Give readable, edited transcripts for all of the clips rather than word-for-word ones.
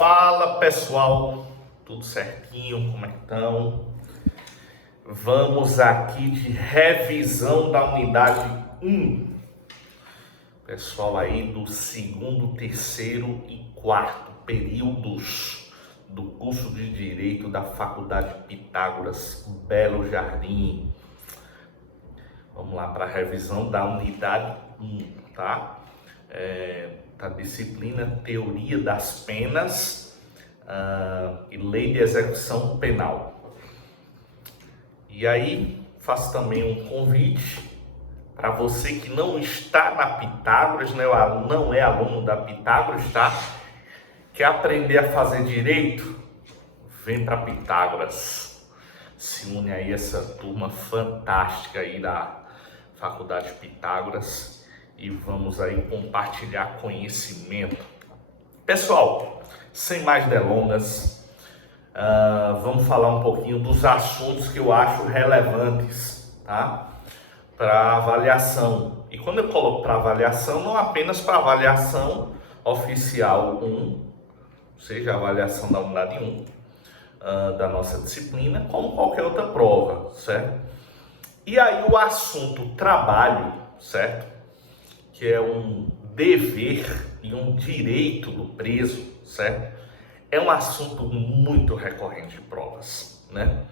Fala pessoal, tudo certinho? Como é que estão? Vamos aqui de revisão da unidade 1. Pessoal aí do segundo, terceiro e quarto períodos do curso de Direito da Faculdade Pitágoras, Belo Jardim. Vamos lá para a revisão da unidade 1, tá? Da disciplina Teoria das Penas e Lei de Execução Penal. E aí, faço também um convite para você que não está na Pitágoras, né, não é aluno da Pitágoras, tá? Quer aprender a fazer direito? Vem para Pitágoras. Se une aí essa turma fantástica aí da Faculdade Pitágoras e vamos aí compartilhar conhecimento. Pessoal, sem mais delongas, vamos falar um pouquinho dos assuntos que eu acho relevantes, tá? Para avaliação. E quando eu coloco para avaliação, não apenas para avaliação oficial 1, ou seja, a avaliação da unidade 1 da nossa disciplina, como qualquer outra prova, certo? E aí o assunto trabalho, certo? Que é um dever e um direito do preso, certo? É um assunto muito recorrente em provas, né?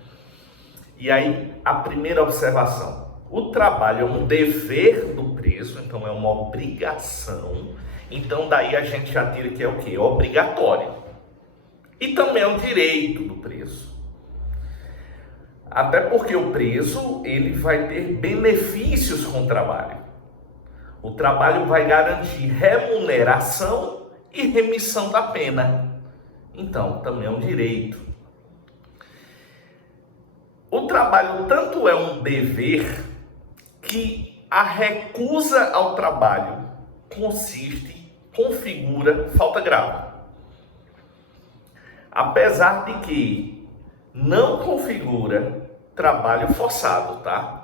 E aí, a primeira observação. O trabalho é um dever do preso, então é uma obrigação. Então, daí a gente já tira que é o quê? É obrigatório. E também é um direito do preso. Até porque o preso, ele vai ter benefícios com o trabalho. O trabalho vai garantir remuneração e remissão da pena. Então, também é um direito. O trabalho tanto é um dever que a recusa ao trabalho configura falta grave. Apesar de que não configura trabalho forçado, tá?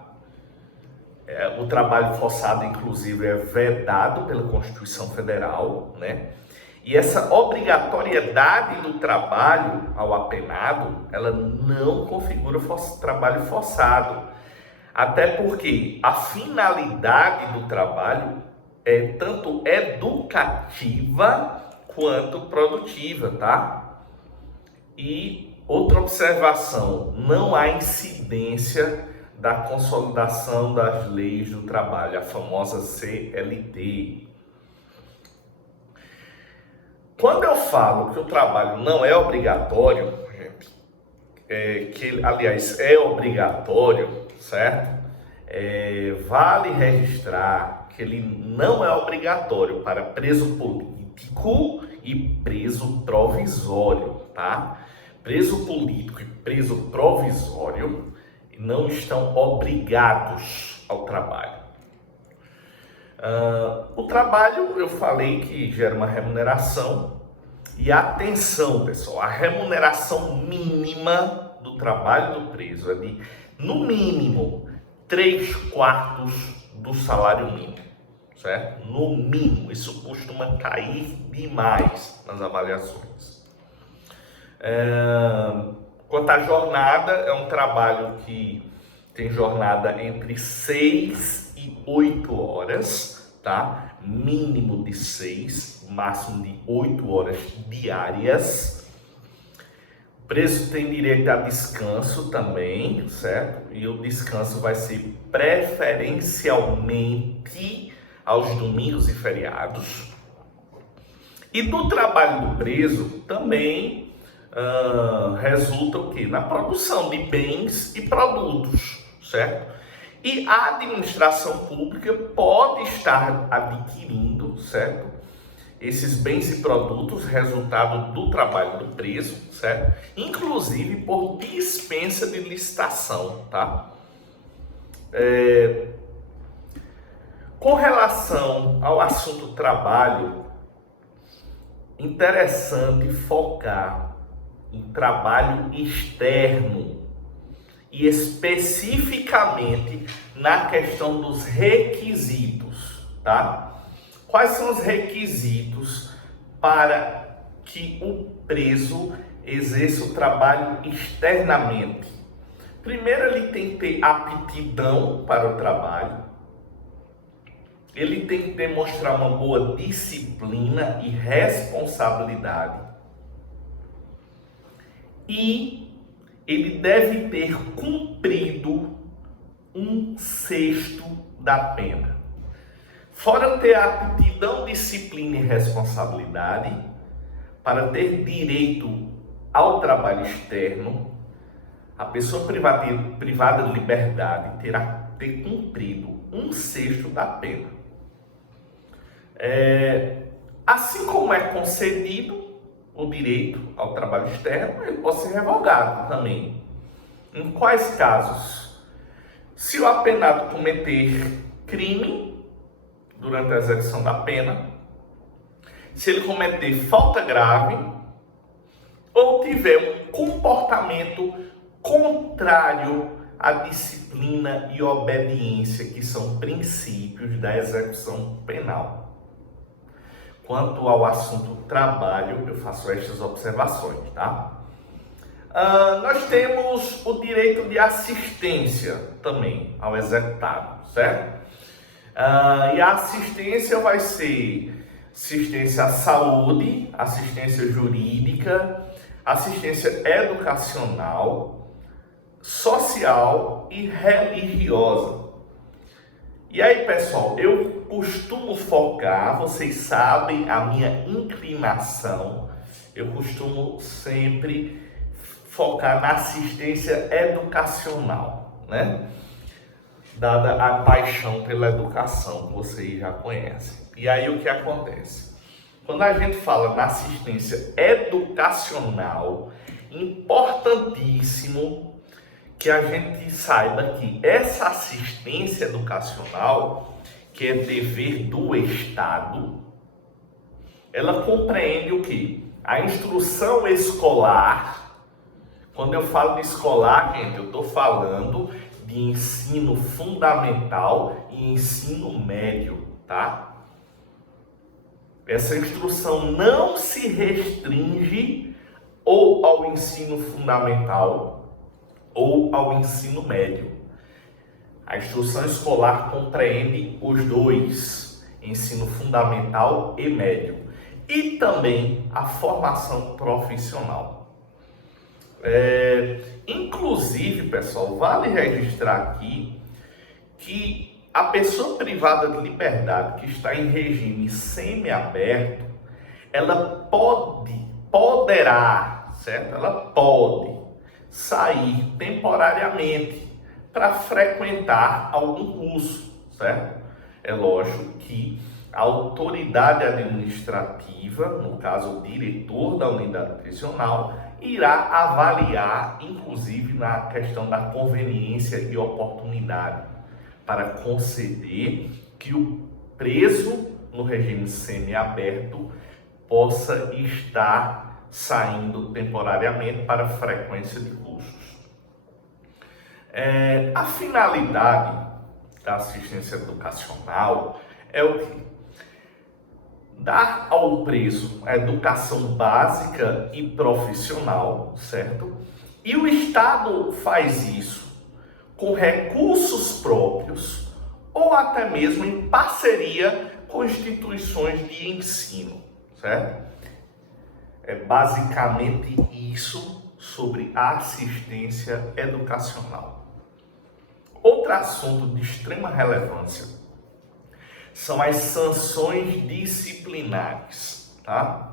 O trabalho forçado, inclusive, é vedado pela Constituição Federal, né? E essa obrigatoriedade do trabalho ao apenado, ela não configura trabalho forçado. Até porque a finalidade do trabalho é tanto educativa quanto produtiva, tá? E outra observação, não há incidência da consolidação das leis do trabalho, a famosa CLT. Quando eu falo que o trabalho não é obrigatório, gente, que aliás é obrigatório, certo? Vale registrar que ele não é obrigatório para preso político e preso provisório, tá? Preso político e preso provisório não estão obrigados ao trabalho. O trabalho, eu falei que gera uma remuneração. E atenção, pessoal, a remuneração mínima do trabalho do preso é de, no mínimo, 3/4 do salário mínimo, certo? No mínimo, isso costuma cair demais nas avaliações. Quanto à jornada, é um trabalho que tem jornada entre 6 e 8 horas, tá? Mínimo de 6, máximo de 8 horas diárias. O preso tem direito a descanso também, certo? E o descanso vai ser preferencialmente aos domingos e feriados. E do trabalho do preso também resulta o quê? Na produção de bens e produtos, certo? E a administração pública pode estar adquirindo, certo? Esses bens e produtos resultado do trabalho do preso, certo? Inclusive por dispensa de licitação, tá? Com relação ao assunto trabalho, interessante focar em trabalho externo e especificamente na questão dos requisitos, tá? Quais são os requisitos para que o preso exerça o trabalho externamente? Primeiro, ele tem que ter aptidão para o trabalho, ele tem que demonstrar uma boa disciplina e responsabilidade, e ele deve ter cumprido 1/6 da pena. Fora ter aptidão, disciplina e responsabilidade, para ter direito ao trabalho externo, a pessoa privada de liberdade terá que ter cumprido 1/6 da pena. Assim como é concedido o direito ao trabalho externo, ele pode ser revogado também. Em quais casos? Se o apenado cometer crime durante a execução da pena, se ele cometer falta grave ou tiver um comportamento contrário à disciplina e obediência, que são princípios da execução penal. Quanto ao assunto trabalho, eu faço estas observações, tá? Nós temos o direito de assistência também ao executado, certo? E a assistência vai ser assistência à saúde, assistência jurídica, assistência educacional, social e religiosa. E aí, pessoal, eu costumo focar, vocês sabem a minha inclinação, eu costumo sempre focar na assistência educacional, né? Dada a paixão pela educação, que vocês já conhecem. E aí o que acontece? Quando a gente fala na assistência educacional, importantíssimo que a gente saiba que essa assistência educacional, que é dever do Estado, ela compreende o quê? A instrução escolar. Quando eu falo de escolar, gente, eu estou falando de ensino fundamental e ensino médio, tá? Essa instrução não se restringe ou ao ensino fundamental ou ao ensino médio. A instrução escolar compreende os dois, ensino fundamental e médio, e também a formação profissional. Inclusive, pessoal, vale registrar aqui que a pessoa privada de liberdade que está em regime semiaberto, ela poderá, certo? Ela pode sair temporariamente para frequentar algum curso, certo? É lógico que a autoridade administrativa, no caso o diretor da unidade prisional, irá avaliar, inclusive na questão da conveniência e oportunidade, para conceder que o preso no regime semiaberto possa estar saindo temporariamente para frequência de cursos. A finalidade da assistência educacional é o quê? Dar ao preso a educação básica e profissional, certo? E o Estado faz isso com recursos próprios ou até mesmo em parceria com instituições de ensino, certo? É basicamente isso sobre a assistência educacional. Outro assunto de extrema relevância são as sanções disciplinares, tá?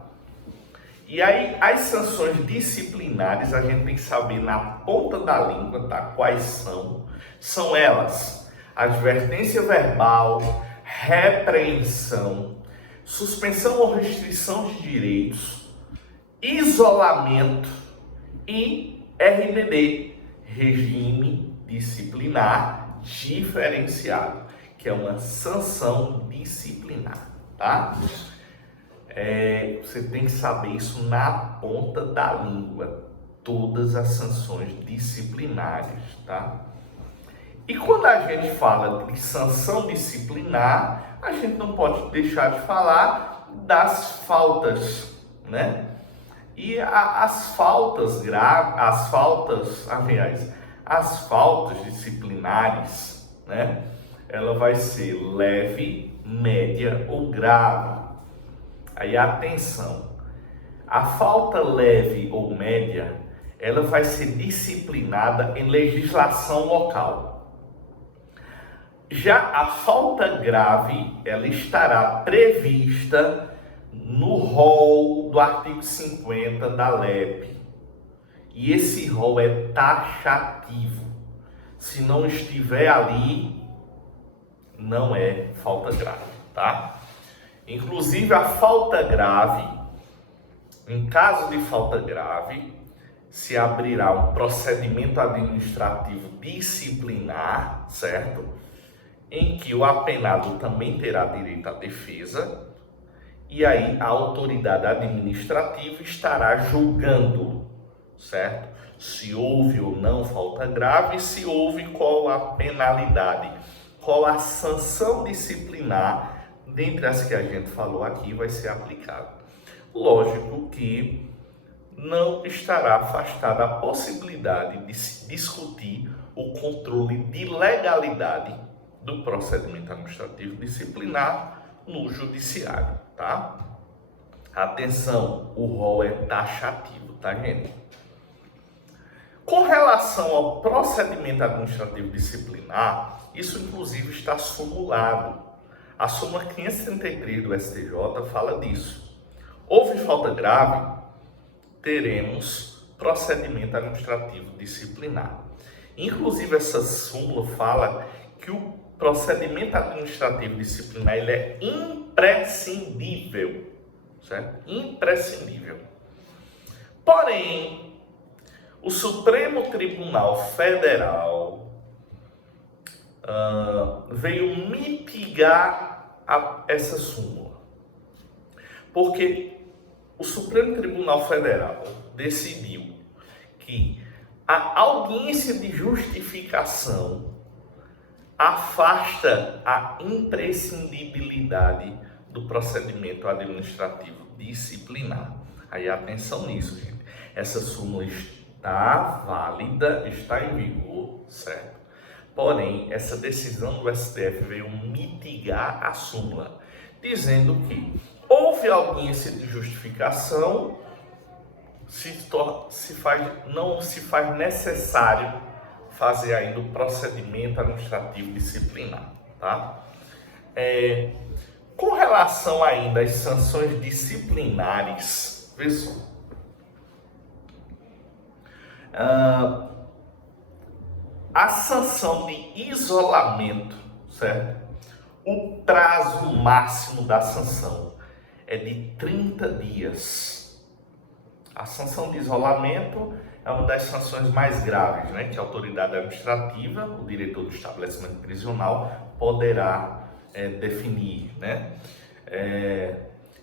E aí, as sanções disciplinares, a gente tem que saber na ponta da língua, tá? Quais são? São elas: advertência verbal, repreensão, suspensão ou restrição de direitos, isolamento e RDD, regime disciplinar diferenciado, que é uma sanção disciplinar, tá? Você tem que saber isso na ponta da língua, todas as sanções disciplinares, tá? E quando a gente fala de sanção disciplinar, a gente não pode deixar de falar das faltas, né? E as faltas disciplinares, né? Ela vai ser leve, média ou grave. Aí atenção, a falta leve ou média, ela vai ser disciplinada em legislação local. Já a falta grave, ela estará prevista no rol do artigo 50 da LEP. E esse rol é taxativo. Se não estiver ali, não é falta grave, tá? Inclusive a falta grave, em caso de falta grave, se abrirá um procedimento administrativo disciplinar, certo? Em que o apenado também terá direito à defesa, e aí a autoridade administrativa estará julgando, certo? Se houve ou não falta grave, se houve, qual a penalidade, qual a sanção disciplinar, dentre as que a gente falou aqui, vai ser aplicada. Lógico que não estará afastada a possibilidade de se discutir o controle de legalidade do procedimento administrativo disciplinar no judiciário, tá? Atenção, o rol é taxativo, tá, gente? Com relação ao procedimento administrativo disciplinar, isso inclusive está sumulado. A súmula 533 do STJ fala disso. Houve falta grave, teremos procedimento administrativo disciplinar. Inclusive essa súmula fala que o procedimento administrativo disciplinar ele é imprescindível, certo? Imprescindível. Porém, o Supremo Tribunal Federal veio mitigar essa súmula, porque o Supremo Tribunal Federal decidiu que a audiência de justificação afasta a imprescindibilidade do procedimento administrativo disciplinar. Aí atenção nisso, gente. Essa súmula está válida, está em vigor, certo? Porém, essa decisão do STF veio mitigar a súmula, dizendo que houve audiência de justificação, não se faz necessário fazer ainda o procedimento administrativo disciplinar, tá? Com relação ainda às sanções disciplinares, veja, a sanção de isolamento, certo? O prazo máximo da sanção é de 30 dias. A sanção de isolamento é uma das sanções mais graves, né? Que a autoridade administrativa, o diretor do estabelecimento prisional, poderá definir, né?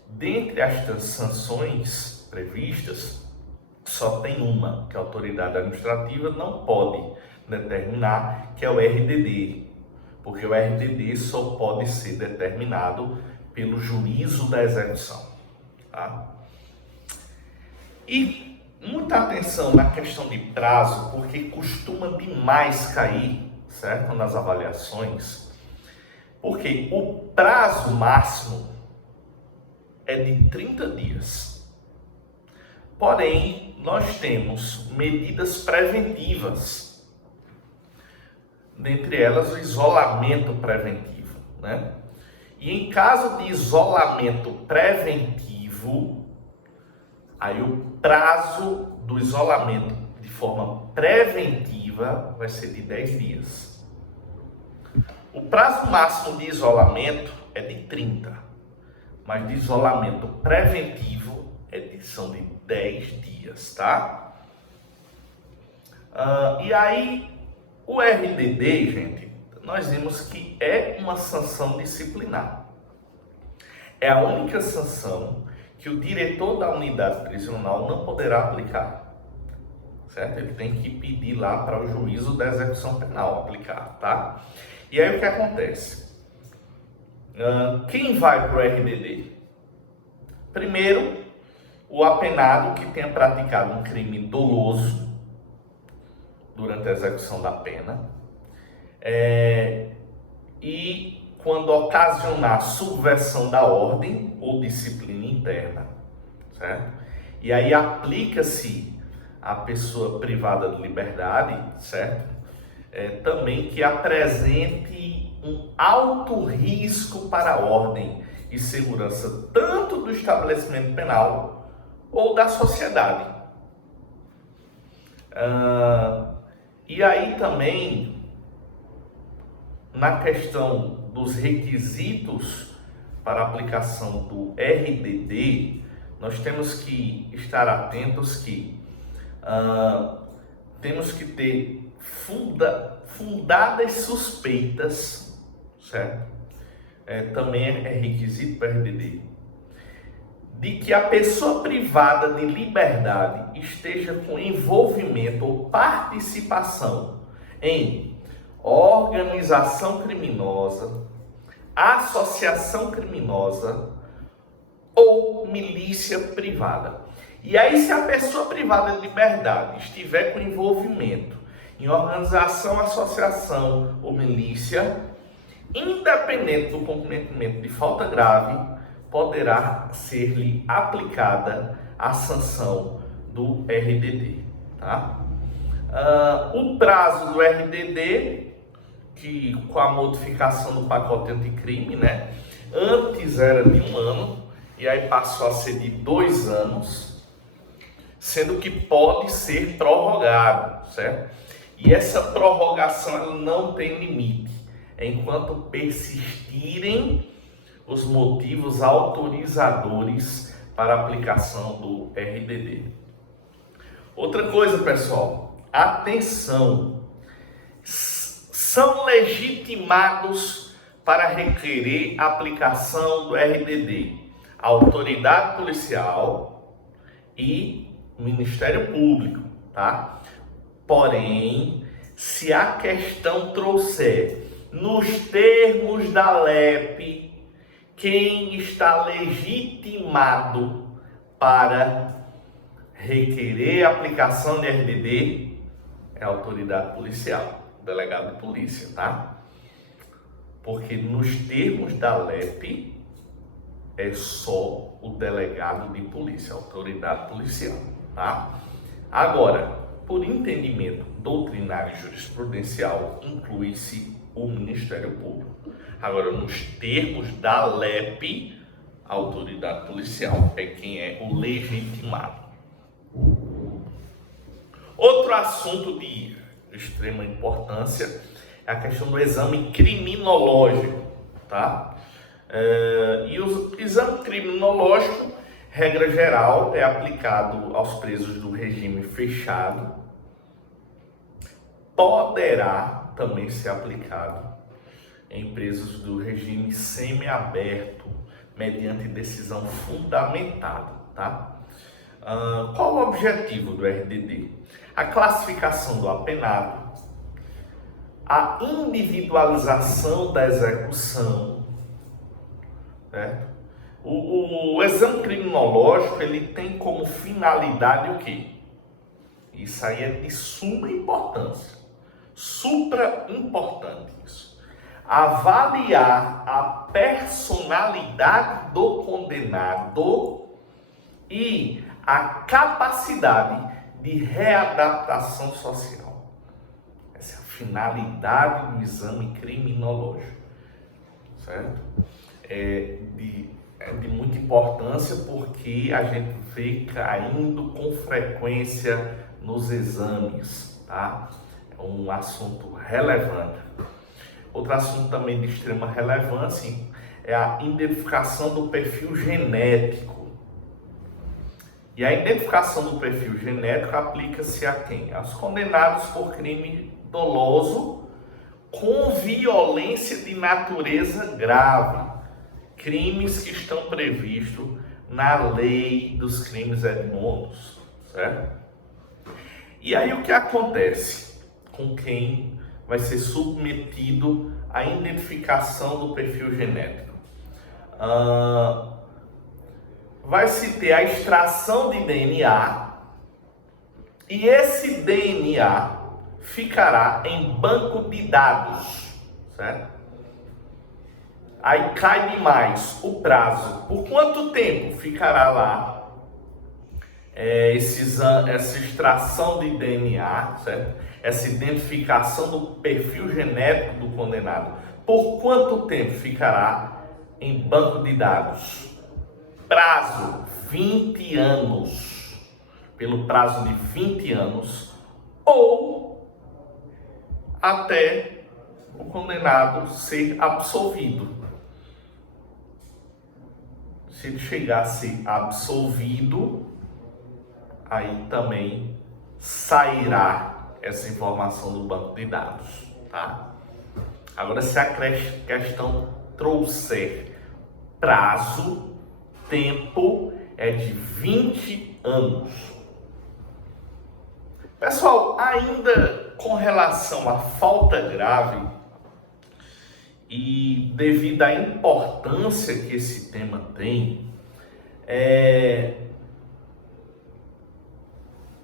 Dentre estas sanções previstas, só tem uma que a autoridade administrativa não pode determinar, que é o RDD, porque o RDD só pode ser determinado pelo juízo da execução, tá? E muita atenção na questão de prazo, porque costuma demais cair, certo? Nas avaliações, porque o prazo máximo é de 30 dias. Porém, nós temos medidas preventivas, dentre elas o isolamento preventivo, né? E em caso de isolamento preventivo, aí o prazo do isolamento de forma preventiva vai ser de 10 dias. O prazo máximo de isolamento é de 30, mas de isolamento preventivo são de 10 dias, tá? E aí, o RDD, gente, nós vimos que é uma sanção disciplinar. É a única sanção que o diretor da unidade prisional não poderá aplicar, certo? Ele tem que pedir lá para o juízo da execução penal aplicar, tá? E aí o que acontece? Quem vai para o RDD? Primeiro, o apenado que tenha praticado um crime doloso durante a execução da pena, e quando ocasionar subversão da ordem ou disciplina interna, certo? E aí aplica-se à pessoa privada de liberdade, certo? Também que apresente um alto risco para a ordem e segurança tanto do estabelecimento penal ou da sociedade. E aí também, na questão dos requisitos para a aplicação do RDD, nós temos que estar atentos que temos que ter fundadas suspeitas, certo? Também é requisito para o RDD, de que a pessoa privada de liberdade esteja com envolvimento ou participação em organização criminosa, associação criminosa ou milícia privada. E aí, se a pessoa privada de liberdade estiver com envolvimento em organização, associação ou milícia, independente do cometimento de falta grave, poderá ser-lhe aplicada a sanção do RDD, tá? O prazo do RDD, que com a modificação do pacote anticrime, né? Antes era de 1 ano e aí passou a ser de 2 anos, sendo que pode ser prorrogado, certo? E essa prorrogação ela não tem limite, enquanto persistirem os motivos autorizadores para a aplicação do RDD. Outra coisa, pessoal, atenção, são legitimados para requerer a aplicação do RDD a autoridade policial e o Ministério Público, tá? Porém, se a questão trouxer nos termos da LEP, quem está legitimado para requerer a aplicação de RDD é a autoridade policial, o delegado de polícia, tá? Porque nos termos da LEP é só o delegado de polícia, a autoridade policial, tá? Agora, por entendimento doutrinário e jurisprudencial, inclui-se o Ministério Público. Agora, nos termos da LEP, a autoridade policial é quem é o legitimado. Outro assunto de extrema importância é a questão do exame criminológico, tá? E o exame criminológico, regra geral, é aplicado aos presos do regime fechado. Poderá também ser aplicado em presos do regime semiaberto, mediante decisão fundamentada, tá? Qual o objetivo do RDD? A classificação do apenado, a individualização da execução, certo? O exame criminológico, ele tem como finalidade o quê? Isso aí é de suma importância, supra importante isso. Avaliar a personalidade do condenado e a capacidade de readaptação social. Essa é a finalidade do exame criminológico, certo? É de muita importância porque a gente vê caindo com frequência nos exames, tá? É um assunto relevante. Outro assunto também de extrema relevância é a identificação do perfil genético. E a identificação do perfil genético aplica-se a quem? Aos condenados por crime doloso com violência de natureza grave. Crimes que estão previstos na lei dos crimes hediondos, certo? E aí o que acontece com quem vai ser submetido à identificação do perfil genético? vai se ter a extração de DNA e esse DNA ficará em banco de dados, certo? Aí cai demais o prazo. Por quanto tempo ficará lá essa extração de DNA, certo? Essa identificação do perfil genético do condenado? Por quanto tempo ficará em banco de dados? Prazo, 20 anos. Pelo prazo de 20 anos. Ou até o condenado ser absolvido. Se ele chegar a ser absolvido, aí também sairá essa informação do banco de dados, tá? Agora, se a questão trouxer prazo, tempo, é de 20 anos. Pessoal, ainda com relação à falta grave, e devido à importância que esse tema tem, é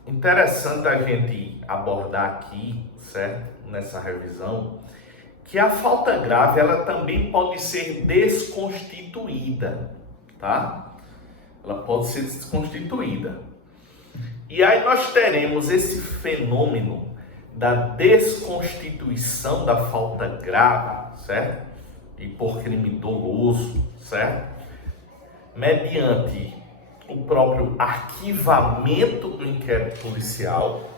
interessante a gente abordar aqui, certo? Nessa revisão, que a falta grave ela também pode ser desconstituída, tá? Ela pode ser desconstituída. E aí nós teremos esse fenômeno da desconstituição da falta grave, certo? E por crime doloso, certo? Mediante o próprio arquivamento do inquérito policial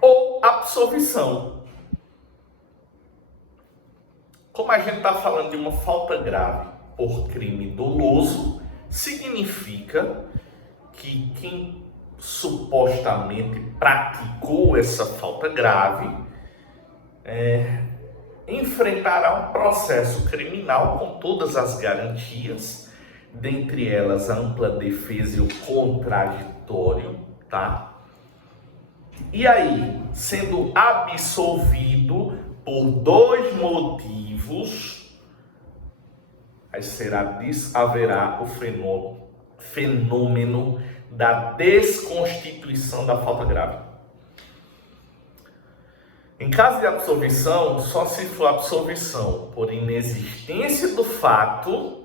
ou absolvição. Como a gente está falando de uma falta grave por crime doloso, significa que quem supostamente praticou essa falta grave enfrentará um processo criminal com todas as garantias, dentre elas a ampla defesa e o contraditório, tá? E aí, sendo absolvido por 2 motivos, aí haverá o fenômeno da desconstituição da falta grave. Em caso de absolvição, só se for absolvição por inexistência do fato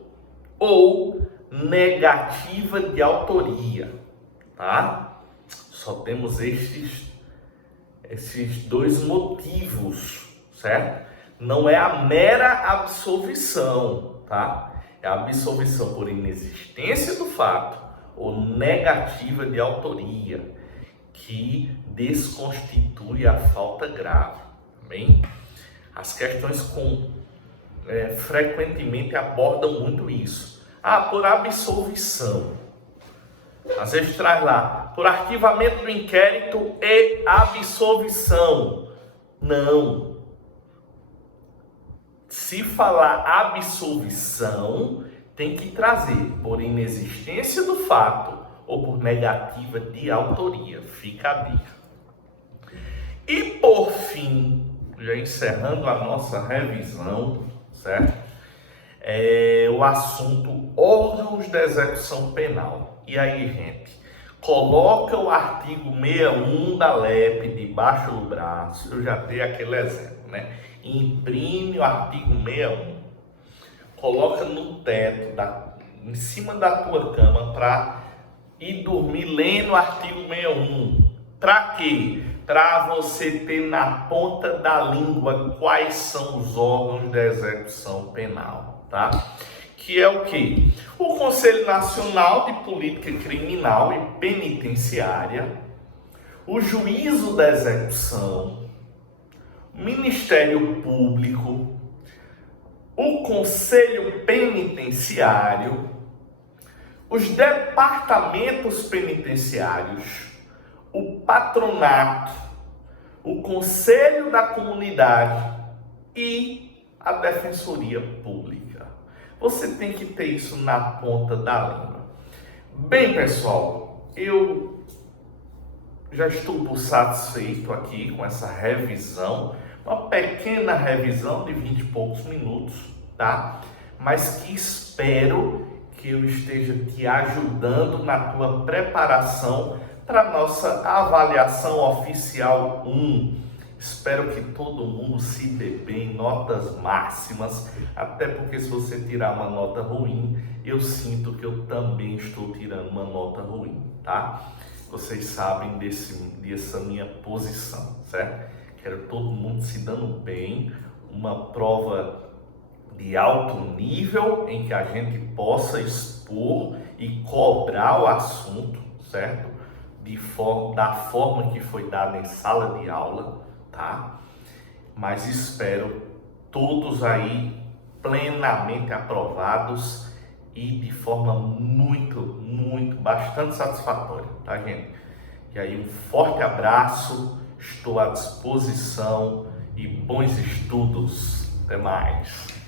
ou negativa de autoria, tá? Só temos esses 2 motivos, certo? Não é a mera absolvição, tá? É a absolvição por inexistência do fato ou negativa de autoria que desconstitui a falta grave, bem? As questões frequentemente abordam muito isso. Por absolvição. Às vezes traz lá, por arquivamento do inquérito e absolvição. Não. Se falar absolvição, tem que trazer por inexistência do fato ou por negativa de autoria. Fica a dica. E por fim, já encerrando a nossa revisão, certo? O assunto órgãos de execução penal. E aí, gente, coloca o artigo 61 da LEP debaixo do braço. Eu já dei aquele exemplo, né? Imprime o artigo 61, coloca no teto, em cima da tua cama, para ir dormir lendo o artigo 61. Para quê? Para você ter na ponta da língua quais são os órgãos de execução penal, tá? Que é o quê? O Conselho Nacional de Política Criminal e Penitenciária, o Juízo da Execução, o Ministério Público, o Conselho Penitenciário, os departamentos penitenciários, o patronato, o Conselho da Comunidade e a Defensoria Pública. Você tem que ter isso na ponta da língua. Bem, pessoal, eu já estou satisfeito aqui com essa revisão, uma pequena revisão de 20 e poucos minutos, tá? Mas que espero que eu esteja te ajudando na tua preparação para a nossa avaliação oficial 1. Espero que todo mundo se dê bem, notas máximas, até porque se você tirar uma nota ruim, eu sinto que eu também estou tirando uma nota ruim, tá? Vocês sabem dessa minha posição, certo? Quero todo mundo se dando bem, uma prova de alto nível em que a gente possa expor e cobrar o assunto, certo? Da forma que foi dada em sala de aula, tá? Mas espero todos aí plenamente aprovados e de forma bastante satisfatória, tá, gente? E aí, um forte abraço, estou à disposição e bons estudos. Até mais.